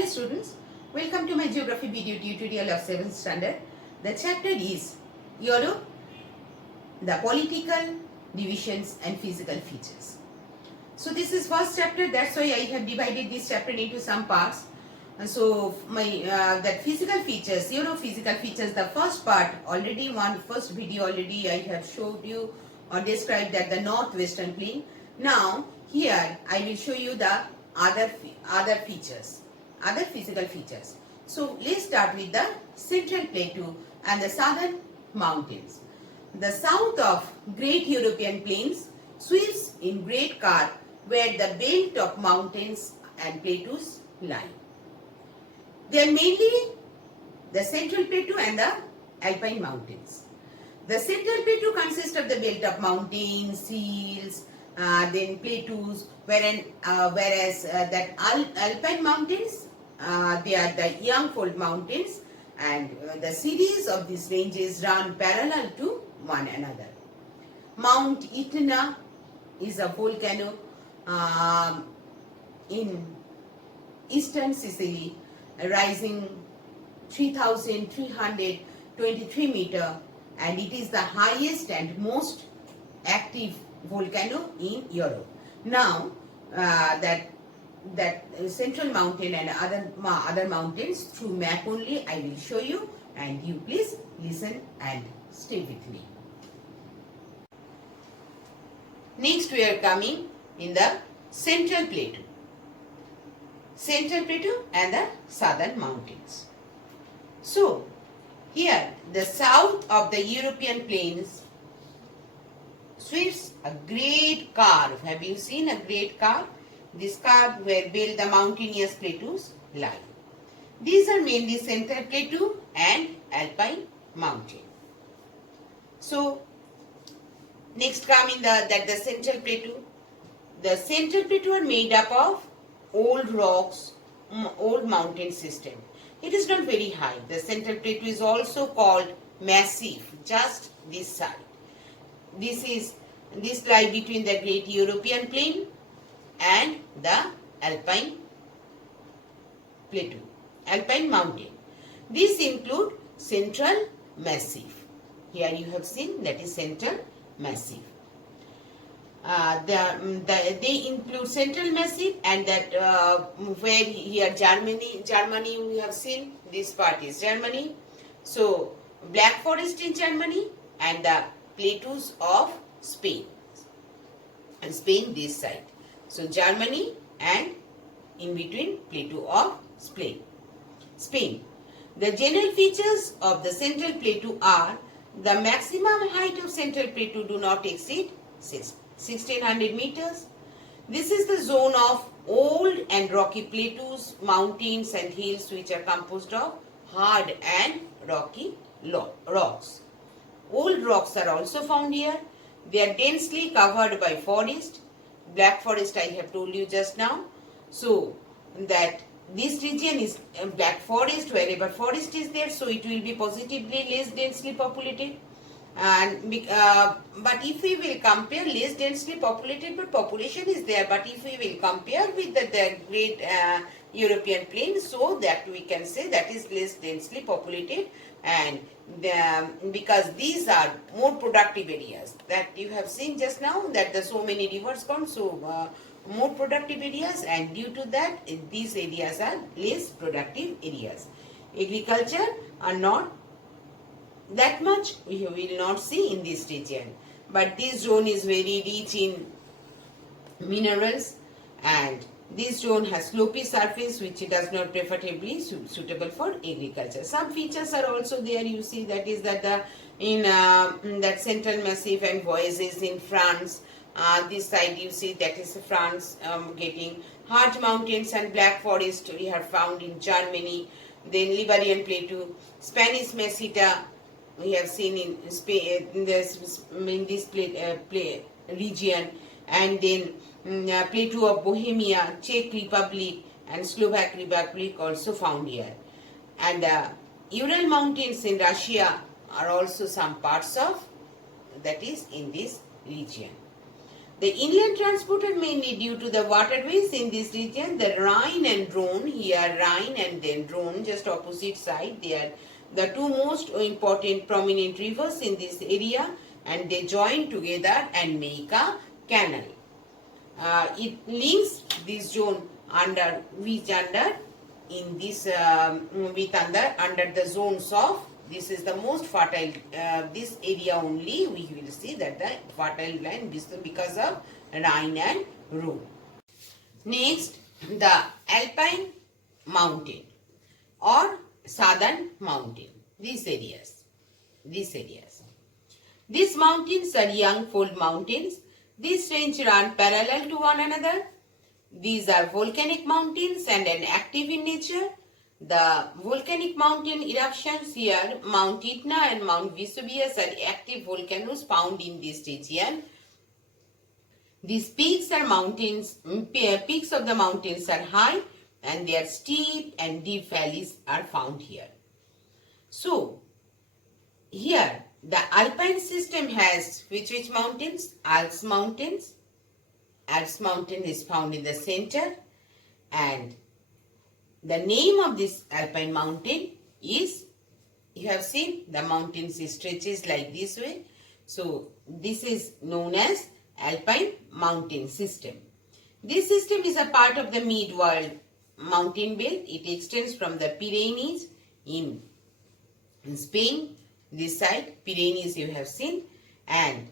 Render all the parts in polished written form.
Hello students, welcome to my geography video tutorial of 7th standard. The chapter is Europe, the political divisions and physical features. So this is first chapter, that's why I have divided this chapter into some parts. So my that physical features, physical features, the first part already, first video already I have showed you or described that the northwestern plain. Now here I will show you the other features, other physical features. So let's start with the central plateau and the southern mountains. The south of great European plains sweeps in great curve where the belt of mountains and plateaus lie. They are mainly the central plateau and the alpine mountains. The central plateau consists of the belt of mountains, hills, then plateaus, whereas that alpine mountains, they are the young fold mountains, and the series of these ranges run parallel to one another. Mount Etna is a volcano in eastern Sicily, rising 3,323 meter, and it is the highest and most active volcano in Europe. Now that central mountain and other mountains through map only I will show you, and you please listen and stay with me. Next we are coming in the central plateau. Central plateau and the southern mountains. So here the south of the European plains sweeps a great curve. Have you seen a great curve? This curve where the mountainous plateaus lie. These are mainly central plateau and alpine mountain. So next come in the central plateau. The central plateau are made up of old rocks, old mountain system. It is not very high. The central plateau is also called massif, just this side. This lie between the great European plain and the alpine plateau, alpine mountain. These include central massif. Here you have seen that is central massif. They include central massif, and that where here Germany we have seen, this part is Germany. So Black Forest in Germany and the plateaus of Spain, and Spain this side. So Germany and in between plateau of Spain. The general features of the central plateau are: the maximum height of central plateau do not exceed 1600 meters. This is the zone of old and rocky plateaus, mountains and hills which are composed of hard and rocky rocks. Old rocks are also found here. They are densely covered by forest. Black Forest I have told you just now. So that this region is Black Forest. Wherever forest is there, so it will be positively less densely populated. And but if we will compare less densely populated, but population is there, but if we will compare with the great European plain, so that we can say that is less densely populated, and because these are more productive areas that you have seen just now, that the so many rivers come, so more productive areas, and due to that these areas are less productive areas. Agriculture are not that much we will not see in this region, but this zone is very rich in minerals, and this zone has slopy surface which does not preferably suitable for agriculture. Some features are also there, you see, that is that in that central massif and Vosges in France, this side you see that is France, getting hard mountains and Black Forest we have found in Germany. Then Liberian Plateau, Spanish Meseta we have seen in Spain, in this region, and then Plateau of Bohemia, Czech Republic and Slovak Republic also found here. And Ural Mountains in Russia are also some parts of that is in this region. The inland transport are mainly due to the waterways in this region, the Rhine and Rhone. Here Rhine and then Rhone, just opposite side. They are the two most important prominent rivers in this area, and they join together and make a canal. It links this zone under in this under the zones of, this is the most fertile, this area only we will see that the fertile land because of Rhine and Rhone. Next, the Alpine mountain or southern mountain. These areas. These mountains are young fold mountains. These range run parallel to one another. These are volcanic mountains and active in nature. The volcanic mountain eruptions here, Mount Etna and Mount Vesuvius, are active volcanoes found in this region. These peaks are mountains, peaks of the mountains are high and their steep and deep valleys are found here. So, here the Alpine system has which mountains? Alps mountains. Alps mountain is found in the center, and the name of this Alpine mountain is, you have seen the mountains stretches like this way. So this is known as Alpine mountain system. This system is a part of the mid-world mountain belt. It extends from the Pyrenees in Spain, this side, Pyrenees you have seen, and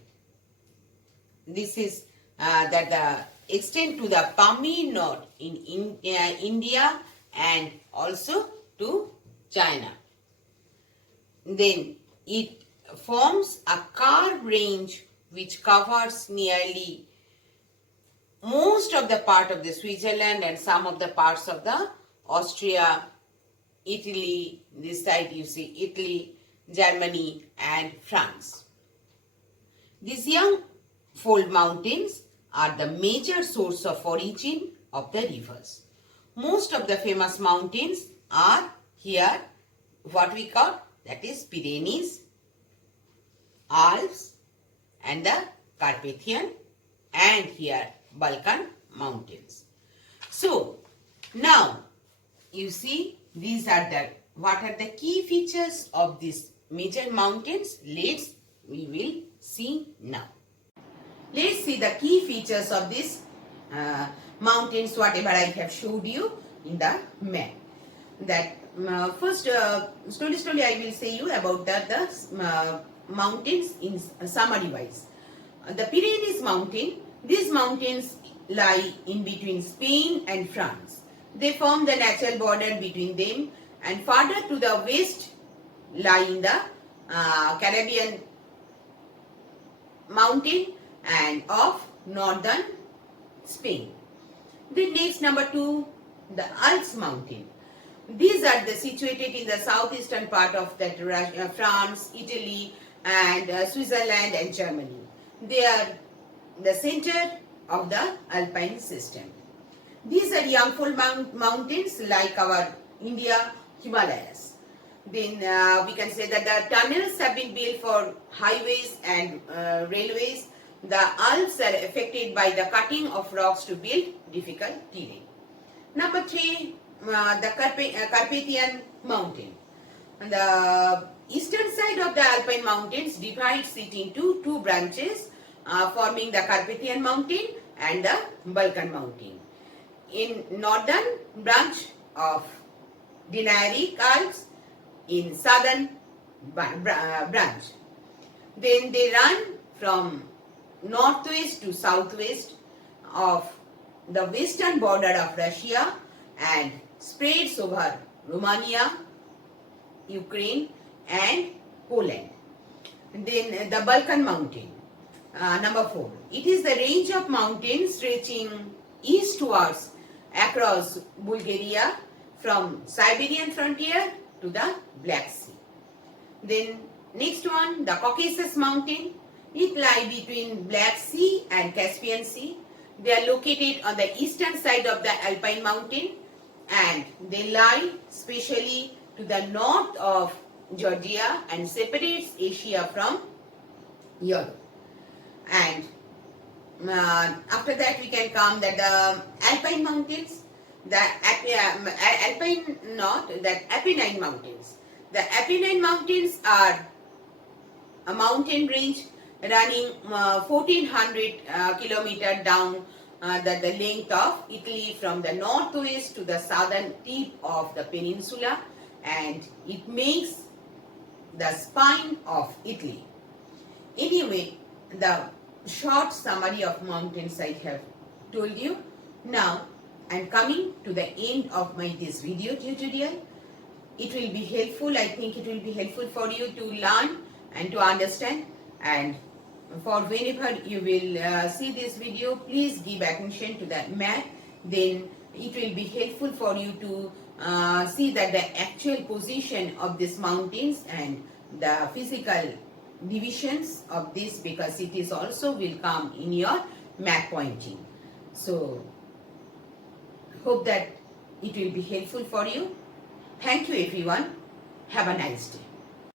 this is that the extend to the Pamir Node in India and also to China. Then it forms a curved range which covers nearly most of the part of the Switzerland and some of the parts of the Austria, Italy, this side you see Italy, Germany and France. These young fold mountains are the major source of origin of the rivers. Most of the famous mountains are here, what we call, that is Pyrenees, Alps and the Carpathian, and here Balkan mountains. So now you see these are the, what are the key features of these major mountains? We will see now. Let's see the key features of these mountains, whatever I have showed you in the map. That first, slowly I will say you about the mountains in summary wise. The Pyrenees mountain, these mountains lie in between Spain and France. They form the natural border between them, and further to the west lie in the Caribbean mountain and of northern Spain. Then next, number 2, the Alps mountain. These are situated in the southeastern part of that France, Italy and Switzerland and Germany. They are the center of the Alpine system. These are young fold mountains like our India Himalayas. Then we can say that the tunnels have been built for highways and railways. The Alps are affected by the cutting of rocks to build difficult terrain. Number 3, the Carpathian mountain. And the eastern side of the Alpine mountains divides it into 2 branches, forming the Carpathian mountain and the Balkan mountain. In northern branch of Dinaric Alps, in southern branch. Then they run from northwest to southwest of the western border of Russia and spreads over Romania, Ukraine and Poland. And then the Balkan mountain, number 4. It is the range of mountains stretching eastwards across Bulgaria from Siberian frontier to the Black Sea. Then next one, the Caucasus mountain. It lies between Black Sea and Caspian Sea. They are located on the eastern side of the Alpine mountain, and they lie specially to the north of Georgia and separates Asia from Europe. And after that we can come that the Alpine mountains, the Alpine not, that Apennine mountains. The Apennine mountains are a mountain range running 1400 kilometer down the length of Italy from the northwest to the southern tip of the peninsula, and it makes the spine of Italy. Anyway, the short summary of mountains I have told you. Now I am coming to the end of this video tutorial. It will be helpful, I think it will be helpful for you to learn and to understand, and for whenever you will see this video, please give attention to the map. Then it will be helpful for you to see that the actual position of these mountains and the physical divisions of this, because it is also will come in your map pointing. So hope that it will be helpful for you. Thank you everyone. Have a nice day.